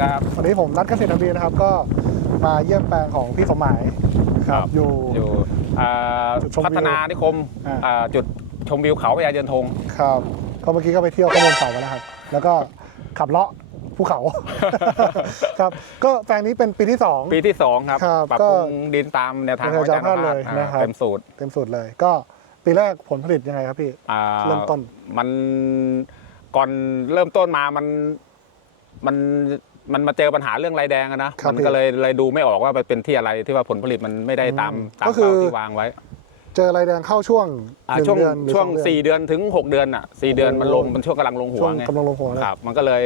ครับวันนี้ผมนัดเกษตรทวีนะครับก็มาเยี่ยมแปลงของพี่สมหมายอยู่อยู่อ่าจุดชมวิวพัฒนานิคมอ่า อ่าจุดชมวิวเขาพญาเยือนธง ครับก็เมื่อกี้ก็ไปเที่ยวข้างบนเขามาแล้วครับ แล้วก็ขับเลาะภูเขา ครับ ก็แปลงนี้เป็นปีที่สองปีที่2ครับครับปรับก็ปรุงดินตามแนวทางแนวทางของอาจารย์อาจารย์นเลยอ่านะครับ เต็มสูตรเต็มสุดเลย ก็ปีแรกผลผลิตยังไงครับพี่ อ่าเริ่มต้น มันก่อนเริ่มต้นมามันมัน มันมาเจอปัญหาเรื่องไรแดงอะนะ ครับมันก็พี่ เลยเลยดูไม่ออกว่ามันเป็นที่อะไรที่ว่าผลผลิตมันไม่ได้ตามอืมตามก็คือ เป้าที่วางไว้เจออะไรแดงเข้าช่วงอ่าหนึ่งช่วงเดือนหรือช่วงสอเดือน สี่เดือนถึงหกเดือนอะสี่เดือนมันลงโอ้มันช่วงกำลังลงหัช่ววงไงกำลังลงหัวเลย ครับ มันก็เลย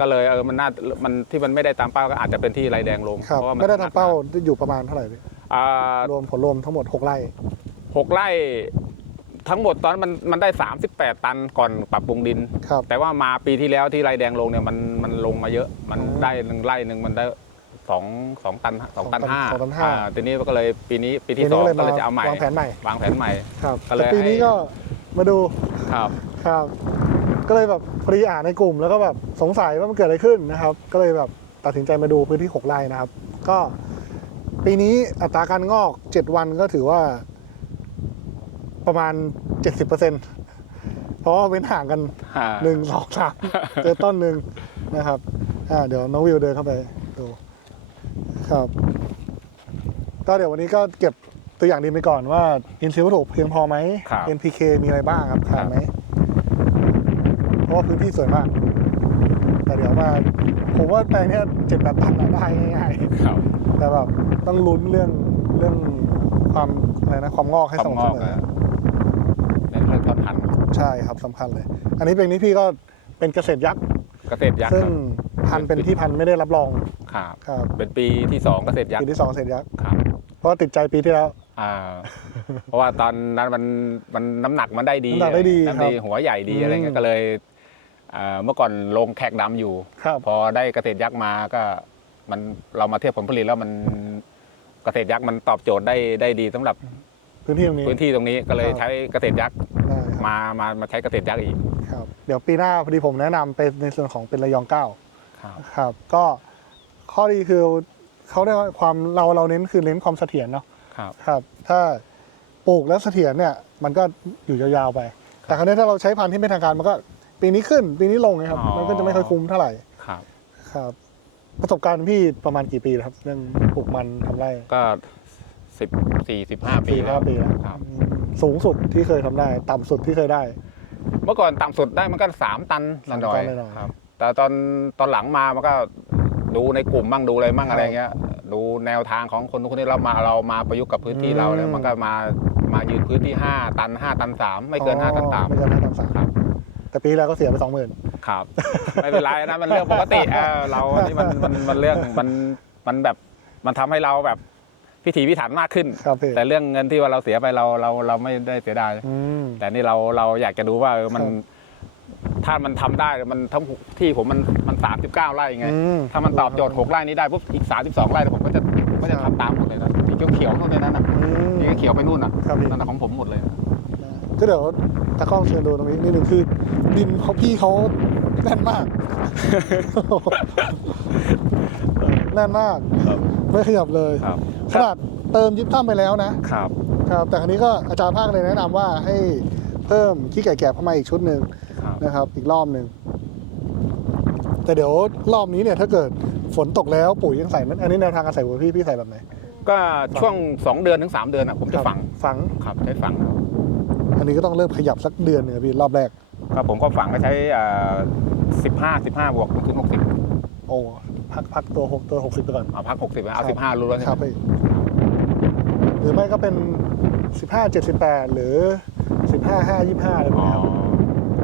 ก็เลยเออมันน่ามันที่มันไม่ได้ตามเป้าก็อาจจะเป็นที่ไรแดงลงครับ เพราะว่ามันไม่ได้ทำเป้าอยู่ประมาณเท่าไหร่พี่อ่ารวมผลรวมทั้งหมด 6 ไร่ หกไร่ ทั้งหมดตอนนนมันมันได้ 38 ตันก่อนปรับปรุงดิน ครับ แต่ว่ามาปีที่แล้วที่ไรแดงลงเนี่ยมันมันลงมาเยอะ มันอืมได้หนึ่งไร่หนึ่งมันได้สองสองตันสองตันสองตันห้าสองตันห้า อ่าทีนี้ก็เลยปีนี้ปีที่ทีสองก็เลยก็มาเลยจะเอาใหม่วางแผนใหม่วางแผนใหม่ ครับก็เลยแต่ปีนี้ให้ ก็มาดูครับ ครับ ก็เลยแบบพอดีอ่านในกลุ่มแล้วก็แบบสงสัยว่ามันเกิดอะไรขึ้นนะครับ ก็เลยแบบตัดสินใจมาดูพื้นที่ 6 ไร่นะครับ ก็ ปีนี้อัตราการงอก 7 วันก็ถือว่า ประมาณ 70%เพราะว่าเว้นห่างกันอ่าหนึ่งสองสามเจอต้นหนึ่งนะครับอ่าเดี๋ยวน้องวิวเดินเข้าไปดูครับ ก็เดี๋ยววันนี้ก็เก็บตัวอย่างดินไปก่อนว่าอินทรีย์วัตถุเพียงพอไหมครับ NPK มีอะไรบ้างครับขาดไหมเพราะว่าพื้นที่สวยมาก แต่เดี๋ยวมาผมว่าแปลงเนี้ยเจ็ดแปดตันอะได้ง่ายครับๆแต่แบบต้องลุ้นเรื่องเรื่องความอะไรนะความงอกให้ความสม่ำงเสอกมอ นะในเรื่องต้นพันธุ์ ใช่ครับสำคัญเลย อันนี้เป็นนี้พี่ก็เป็นเกษตรยักษ์เกษตรยักษ์ซึ่งครับพันธุ์เป็นที่พันธุ์ไม่ได้รับรองครับ ครับเป็นปีที่สองเกษตรยักปีษ์ที่สองเกษตรยักษ์ครับเพราะว่าติดใจปีที่แล้ว อ่า เพราะว่าตอนนั้นมันมันน้ำหนักมันได้ดีน้ำหนักได้ดีน้ำดีครับหัวใหญ่ดีอืม อะไรเงี้ยก็เลยอ่าเมื่อก่อนลงแขกดำอยู่ ครับ พอได้เกษตรยักษ์มาก็มันเรามาเทียบผลผลิตแล้วมันเกษตรยักษ์มันตอบโจทย์ได้ได้ดีสำหรับ พื้นที่ตรงนี้ พื้นที่ตรงนี้ก็เลยครับ ใช้เกษตรยักษ์ได้ครับมามามาใช้เกษตรยักษ์อีกครับ เดี๋ยวปีหน้าพอดีผมแนะนำเป็นในส่วนของเป็นระยองเก้า ครับครับก็ข้อดีคือเขาได้ความเราเราเน้นคือเน้นความเสถียรเนาะครับ ครับ ถ้าปลูกแล้วเสถียรเนี่ย มันก็อยู่ยาวๆไปแต่คราวนี้ถ้าเราใช้พันธุ์ที่ไม่ทางการมันก็ปีนี้ขึ้นปีนี้ลงนะครับ อ๋อ มันก็จะไม่ค่อยคุ้มเท่าไหร่ครับ ครับ ประสบการณ์พี่ประมาณกี่ปีแล้วครับ เรื่องปลูกมันทำไร่ก็ สิบสี่สิบห้าปีสี่แล้ห้าวปีแล้วครับอืมสูงสุดที่เคยทำได้ ต่ำสุดที่เคยได้ เมื่อก่อนต่ำสุดได้มันก็สามตันสามหน่อยตันหน่อยๆ ครับ แต่ตอนตอนหลังมามันก็ดูในกลุ่มมั่งดูอะไรมั่งครับอะไรเงี้ย ดูแนวทางของคนนู้นคนนี้เรามาเรามาประยุกต์กับพื้นที่เราแล้วอืมมันก็มามายืนพื้นที่ 5 ตัน 5 ตัน 3 ไม่เกิน 5 ตัน3 ไม่เกินห้าตันสามครับ แต่ปีที่แล้วก็เสียไปสองหมื่น ครับ ไม่เป็นไรนะมันเรื่องปกติเออเราอันนี้มันมันมันเรื่องมันมันแบบมันทำให้เราแบบ พิถีพิถันมากขึ้น ครับพี่ แต่เรื่องเงินที่ว่าเราเสียไปเราเราเราไม่ได้เสียดายอืม แต่นี่เราเราอยากจะดูว่าเออมัน ครับถ้ามันทำได้มันทั้งที่ผมมันมันสามสิบเก้าไร่ไง อืม ถ้ามันตอบโจทย์หกไร่นี้ได้ปุ๊บอีกสามสิบสองไร่ผมก็จะผมก็จะครับทำตามหมดเลยนะที่เขียวๆนู่นในนั้นนะอืมที่เขียวไปนู่นน่ะครับพี่ นั่นนะของผมหมดเลยนะ ก็เดี๋ยวตากล้องเชิญดูตรงนี้นิดนึงคือ ดินเขาพี่เขาแน่นมาก แน่นมาก ครับไม่ขยับเลย ครับ ขนาดเติมยิบซ้ำไปแล้วนะครับครับแต่ครั้นี้ก็อาจารย์ภาคเลยแนะนำว่าให้เพิ่มขี้ไก่แกะเข้ามาอีกชุดหนึ่งครับนะครับ อีกรอบหนึ่งแต่เดี๋ยวรอบนี้เนี่ยถ้าเกิดฝนตกแล้วปุ๋ยยังใส่มันอันนี้แนวทางการใส่ปุ๋ยพี่พี่ใส่แบบไหนก็ช่วงสองเดือนถึงสามเดือนอะผมจะฝังฝังครับใช้ฝังอันนี้ก็ต้องเริ่มขยับสักเดือนหนึ่งอะพี่รอบแรกครับผมก็ฝังก็ใช้สิบห้าสิบห้าบวกถึงหกสิบโอ้พักพักตัวหกตัวหกสิบไปก่อนเอาพักหกสิบเอาครัสิบบห้ารู้แล้วใช่ครับไหมพี่ หรือไม่ก็เป็นสิบห้าเจ็ดสิบแปดหรือสิบห้าห้ายี่ห้าอะไรแบบอ๋อ นี้ครับ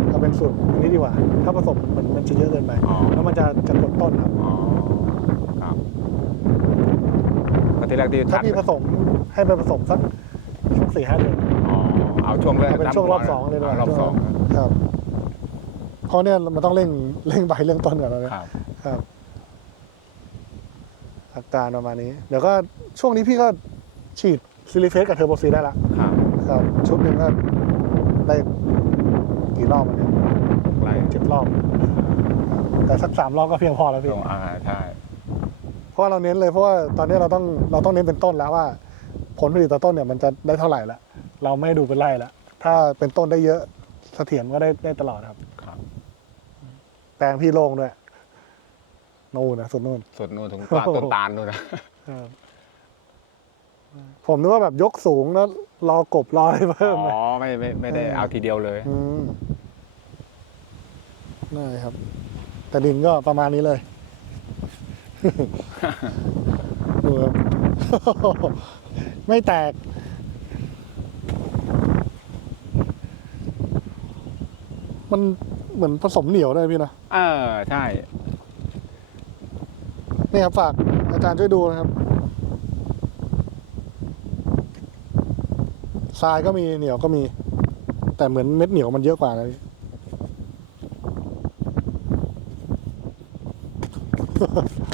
เอาเป็นสูตรอันนี้ดีกว่า ถ้าผสมมันมันจะเยอะเกินไปอ๋อ แล้วมันจะจะกดต้นครับ อ๋อครับก็ทีแรกที่ถ้าพี่ผสมให้ไปผสมสักช่วงสี่ห้าเดือน อ๋อเอาช่วงแรกเอาเป็นช่วงรอบสองเลยดีกว่าารอบสองครับเพราะเนี่ยมันต้องเร่งเร่งใบเร่งต้นก่อนแล้วเนี่ยครับ ครับอาการประมาณนี้ เดี๋ยวก็ช่วงนี้พี่ก็ฉีด ซิลิเฟสกับเทอร์โบซีได้ละครับครับชุดหนึ่งก็ได้กี่รอบอันเนี้ยไรเจ็ดรอบ แต่สักสามรอบก็เพียงพอแล้วพี่อ่าใช่เพราะว่าเราเน้นเลยเพราะว่าตอนนี้เราต้องเราต้องเน้นเป็นต้นแล้วว่า ผลผลิตต่อต้นเนี่ยมันจะได้เท่าไหร่ละเราไม่ดูเป็นไร่ละถ้าเป็นต้นได้เยอะเสถียรก็ได้ได้ตลอดครับครับแปลงพี่โล่งด้วยนู่นนะสุดนู่นสุดนู่นถึงกว่าต้นตาลนู่นนะครับ ผมนึกว่าแบบยกสูงแล้วรอกบรออะไรเพิ่มเลยอ๋อไม่ไม่ไม่ได้เออ เอาทีเดียวเลย อืมได้ครับ แต่ดินก็ประมาณนี้เลย ดูครับ ไม่แตก มันเหมือนผสมเหนียวได้พี่นะ เออใช่ นี่ครับฝากอาจารย์ช่วยดูนะครับ ทรายก็มีเหนียวก็มี แต่เหมือนเม็ดเหนียวมันเยอะกว่านะพี่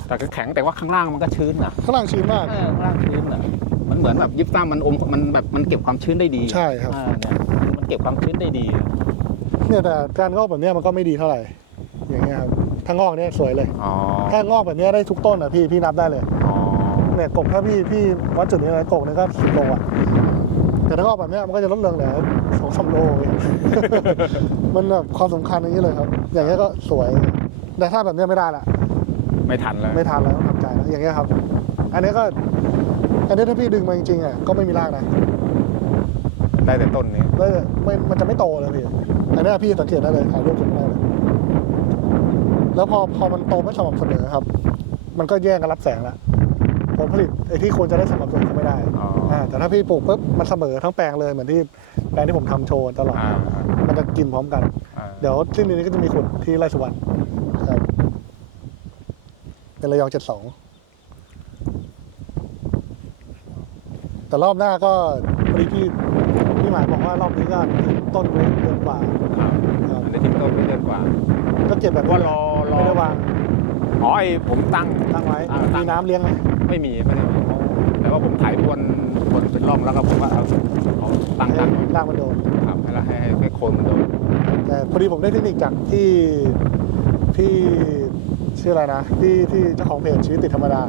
แต่ก็แข็งแต่ว่าข้างล่างมันก็ชื้นอะข้างล่างชื้นมาก เออข้างล่างชื้นอะมันเหมือนแบบยิบซ้ำมันอมมันแบบมันเก็บความชื้นได้ดีใช่ครับ อ่าเนี่ยมันเก็บความชื้นได้ดี เนี่ยแต่การงอกแบบเนี้ยมันก็ไม่ดีเท่าไหร่ อย่างเงี้ยครับถ้างอกเนี่ยสวยเลย อ๋อถ้างอกแบบเนี้ยได้ทุกต้นอะพี่พี่นับได้เลย อ๋อเนี่ยกบถ้าพี่พี่วัดจุดนี้เลยกบเนี่ยก็สิบโลอะแต่ ถ้างอกแบบเนี้ยมันก็จะลดเรืองเหลือสองสามโลเองมันแบบความสำคัญอย่างนี้เลยครับ อย่างเงี้ยก็สวย แต่ถ้าแบบเนี้ยไม่ได้ละ ไม่ทันแล้ว ไม่ทันแล้วต้องทำใจแล้วอย่างเงี้ยครับ อันนี้ก็ อันนี้ถ้าพี่ดึงมาจริงๆอะก็ไม่มีรากนะ ได้แต่ต้นนี้แล้วไม่มันจะไม่โตเลยพี่ อันนี้พี่สังเกตได้เลยถ่ายรูปเก็บได้เลย แล้วพอพอมันโตไม่สม่ำเสมอครับ มันก็แย่งกันรับแสงละ ผลผลิตไอ้ที่ควรจะได้สม่ำเสมอก็ไม่ได้อ๋ออ่าแต่ถ้าพี่ปลูกปุ๊บมันเสมอทั้งแปลงเลยเหมือนที่แปลงที่ผมทำโชว์ตลอด อ่า มันจะกินพร้อมกัน อ่าเดี๋ยวสิ้นเดือนนี้ก็จะมีขุดที่ไร่สุวรรณครับเป็นระยองเจ็ดสองแต่รอบหน้าก็พอดีพี่พี่หมายบอกว่ารอบนี้ก็ต้นเล็กเดือนกว่าครับครับอันนี้ทิ้งต้นไม่เดือนกว่า ก็เก็บแบบเพราะว่ารอรอไม่ได้วาง อ๋อไอผมตั้ง ตั้งไว้อ่าตั้มีง น้ำเลี้ยงไหมไม่มีไม่ได้มีแต่ว่าผมถ่ายทวนทวนเป็นร่องแล้วก็ผมว่าเอาเอาตั้งให้ตั้งรากมันโดน ครับให้ละให้ให้ให้โคนมันโดนแต่พอดีผมได้เทคนิคจากที่พี่ชื่ออะไรนะที่ที่เจ้าของเพจชีวิตติดธรรมดา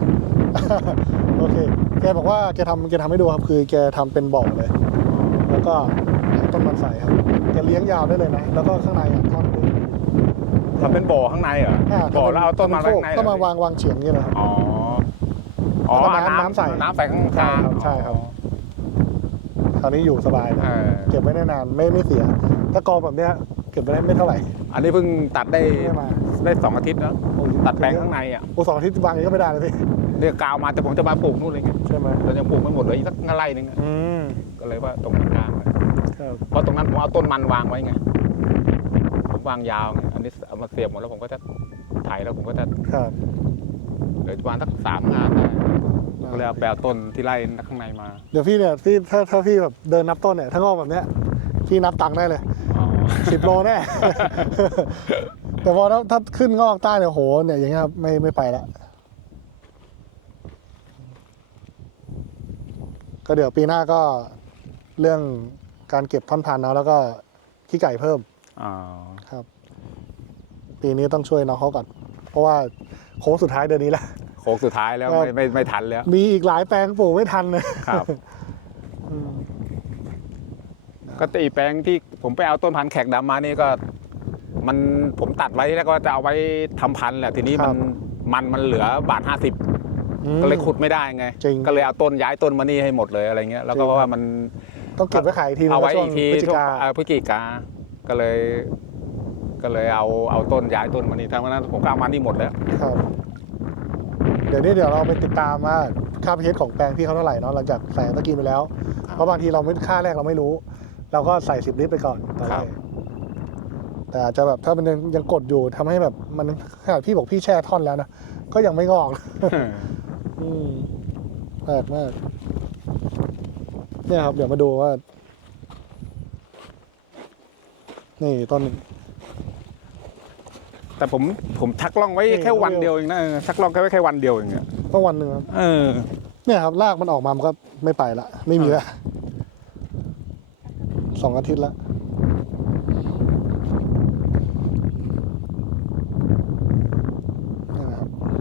โอเค แกบอกว่าแกทำแกทำให้ดูครับ คือแกทำเป็นบ่อเลย แล้วก็เอาต้นมันใส่ครับแกเลี้ยงยาวได้เลยนะ แล้วก็ข้างในอะท่อนนึง ทำเป็นบ่อข้างในเหรออ่าบ่อแล้วเอาต้นมาไว้ข้างในเหรก็อมาวางวางเฉียงนี่เลยครับ อ๋ออ๋อแล้วก็เอาน้ำน้ำใส่น้ำใส่ข้างใช่กลางครับใช่ครับ คราวนี้อยู่สบายเลยเออเก็บไว้ได้นานไม่ไม่เสีย ถ้ากองแบบเนี้ยเก็บไว้ได้ไม่เท่าไหร่อันนี้เพิ่งตัดได้ไม่มาได้สองอาทิตย์แล้วโอ้ยตัดแปลงข้างในอะโอ้สองอาทิตย์วางอย่างนี้ก็ไม่ได้เลยพี่เรียกกาวมาแต่ผมจะมาปลูกนู่นเลยไงใช่ไหมเรายังปลูกไม่หมดเลยอีกสักไร่หนึงอะอืมก็เลยว่าตรงกลางไว้ครับเพราะตรงนั้นผมเอาต้นมันวางไว้ไง ผมวางยาวไงอันนี้เอามาเสียบหมดแล้วผมก็จะถ่ายแล้วผมก็จะครับเหลือประมาณสักสามงานได้ก็เลยเอาแปลต้นที่ไร่ข้างในมา เดี๋ยวพี่เนี่ยพี่ถ้าถ้าพี่แบบเดินนับต้นเนี่ยถ้างอกแบบเนี้ยพี่นับตังค์ได้เลยอ๋อสิบโลแน่ แต่พอถ้าถ้าขึ้นงอกใต้เนี่ยโหเนี่ยอย่างเงี้ยครับไม่ไม่ไปละก็เดี๋ยวปีหน้าก็เรื่องการเก็บท่อนพันธุ์เนาะแล้วก็ขี้ไก่เพิ่ม อ๋อครับ ปีนี้ต้องช่วยน้องเขาก่อน เพราะว่าโค้งสุดท้ายเดือนนี้แหละ โค้งสุดท้ายแล้วครับไม่ไม่ไม่ทันแล้ว มีอีกหลายแปลงปลูกไม่ทันเลยครับอืมก็ตีแปลงที่ผมไปเอาต้นพันธุ์แขกดำมานี่ก็ มันผมตัดไว้แล้วก็จะเอาไว้ทำพันธุ์แหละทีนี้มันมันมันเหลือบาทห้าสิบอืมก็เลยขุดไม่ได้ไงจริงก็เลยเอาต้นย้ายต้นมานี่ให้หมดเลยอะไรเงี้ย แล้วก็จริงเพราะว่ามันต้องเก็บไว้ขายอีกทีนึงเอาไว้ช่วอีงกทีพฤศจิช่วงกาเอ่อพฤศจิกา ก็เลยก็เลยเอาเอาต้นย้ายต้นมานี่ทั้งนั้นผมก็เอามานี่หมดแล้ว ครับ เดี๋ยวนี้เดี๋ยวเราไปติดตามว่าค่าพีเอของแปลงพี่เขาเท่าไหร่เนาะหลังจากใส่ตะกี้ไปแล้ว เพราะบางทีเราไม่ค่าแรกเราไม่รู้ เราก็ใส่สิบลิตรไปก่อนตอนคแรรับกแต่อาจจะแบบถ้ามันยังยังกดอยู่ทำให้แบบมันขนาดพี่บอกพี่แช่ท่อนแล้วนะก็ยังไม่งอก อืมแปลกมาก เนี่ยครับ เดี๋ยวมาดูว่า นี่ต้นแต่ผมผมชักล่องไว้นี่แค่วันเดียวเองนะเออชักล่องแค่ไว้แค่วันเดียวเองอะต้องวันหนึ่งครับเออ เนี่ยครับรากมันออกมามันก็ไม่ไปละ ไม่มีละสองอาทิตย์ละ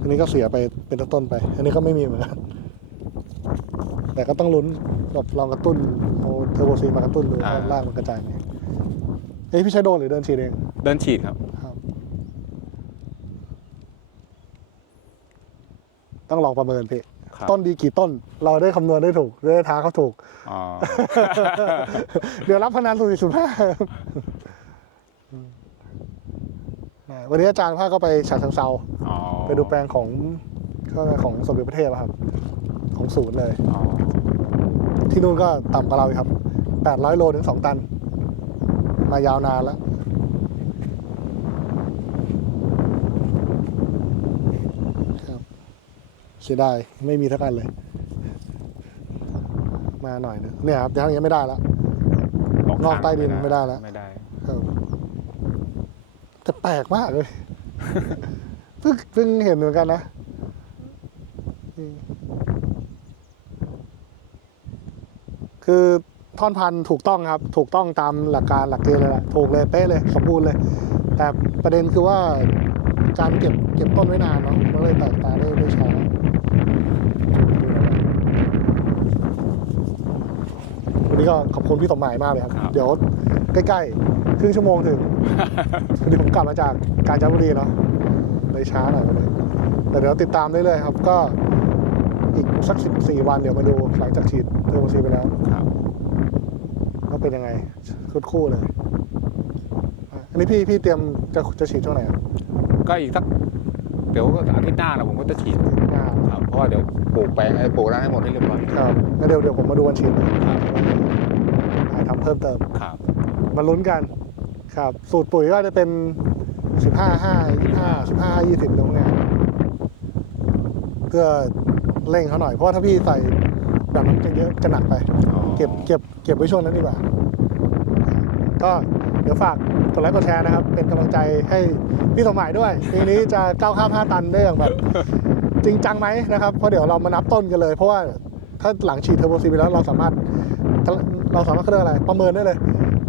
อันนี้ก็เสียไปเป็นต้นๆไป อันนี้ก็ไม่มีเหมือนกันแต่ก็ต้องลุ้นแบบลองกระตุ้นเอาเทอร์โบซีนมากระตุ้นดูว่าล่างมันกระจายไหม เอ้ยพี่ใช้โดรนหรือเดินฉีดเองเดินฉีดครับ ครับ ต้องลองประเมินพี่ ครับต้นดีกี่ต้น เราได้คำนวณได้ถูกได้ท้าเขาถูก อ๋อ เดี๋ยวรับพนันสุ่มสี่สุ่มห้าวันนี้อาจารย์ภาคก็ไปฉะเชิงเซาอ๋อไปดูแปลงของก็ของสมเด็จพระเทพอะครับ ของศูนย์เลย อ๋อที่นู่นก็ต่ำกว่าเราอีกครับ 800 โลถึง 2 ตัน มายาวนานแล้วครับเสียดายไม่มีทักอันเลย มาหน่อยนึงเนี่ยครับยังยังไม่ได้แล้วนอกใต้ดินไม่ได้แล้วไม่ได้ครับแต่แปลกมากเลยเพิ่งเพิ่งเห็นเหมือนกันนะอืมคือ ท่อนพันธุ์ถูกต้องครับ ถูกต้องตามหลักการหลักเกณฑ์เลยแหละถูกเลยเป๊ะเลยสมบูรณ์เลย แต่ประเด็นคือว่าการเก็บเก็บต้นไว้นานเนาะมันเลยแตกตาได้ได้ช้าวันนี้ก็ขอบคุณพี่สมหมายมากเลยครับครับเดี๋ยวใกล้ๆ ครึ่งชั่วโมงถึงพอดีผมกลับมาจากกาญจนบุรีเนาะเลยช้าหน่อยวันนี้แต่เดี๋ยวติดตามได้เลยครับ ก็อีกสักสิบสี่วันเดี๋ยวมาดูหลังจากฉีดเทอร์โมซีไปแล้วครับ ว่าเป็นยังไงคุดคู่เลยอะอันนี้พี่พี่เตรียมจะจะฉีดช่วงไหนครับก็อีกสักเดี๋ยวก็อาทิตย์หน้านะผมก็จะฉีดหน้าครับเพราะว่าเดี๋ยวปลูกแปลงให้ปลูกได้ให้หมดให้เรียบร้อยครับงั้นเดี๋ยวเดี๋ยวผมมาดูวันฉีดเลยครับถ่ายทำเพิ่มเติม ครับมาลุ้นกัน ครับ สูตรปุ๋ยก็จะเป็นสิบห้าห้ายี่ห้าสิบห้ายี่สิบตรงเนี้ยเพื่อเร่งเขาหน่อย เพราะว่าถ้าพี่ใส่แบบนั้นจะเยอะจะหนักไป อ๋อ เก็บเก็บเก็บไว้ช่วงนั้นดีกว่า ก็เดี๋ยวฝากกดไลค์กดแชร์นะครับ เป็นกำลังใจให้พี่สมหมายด้วยปีนี้จะก้าวข้าม5ตันได้อย่างแบบ จริงจังไหมนะครับเพราะเดี๋ยวเรามานับต้นกันเลย เพราะว่าถ้าหลังฉีดเทอร์โบซีไปแล้วเราสามารถเราสามารถเขาเรียกอะไร ประเมินได้เลย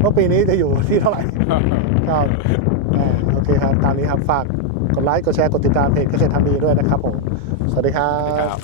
ว่าปีนี้จะอยู่ที่เท่าไหร่ครับอ่าโอเคครับ ตามนี้ครับฝากกดไลค์กดแชร์กดติดตามเพจเกษตรทำดีด้วยนะครับผม สวัสดีครัคบรับ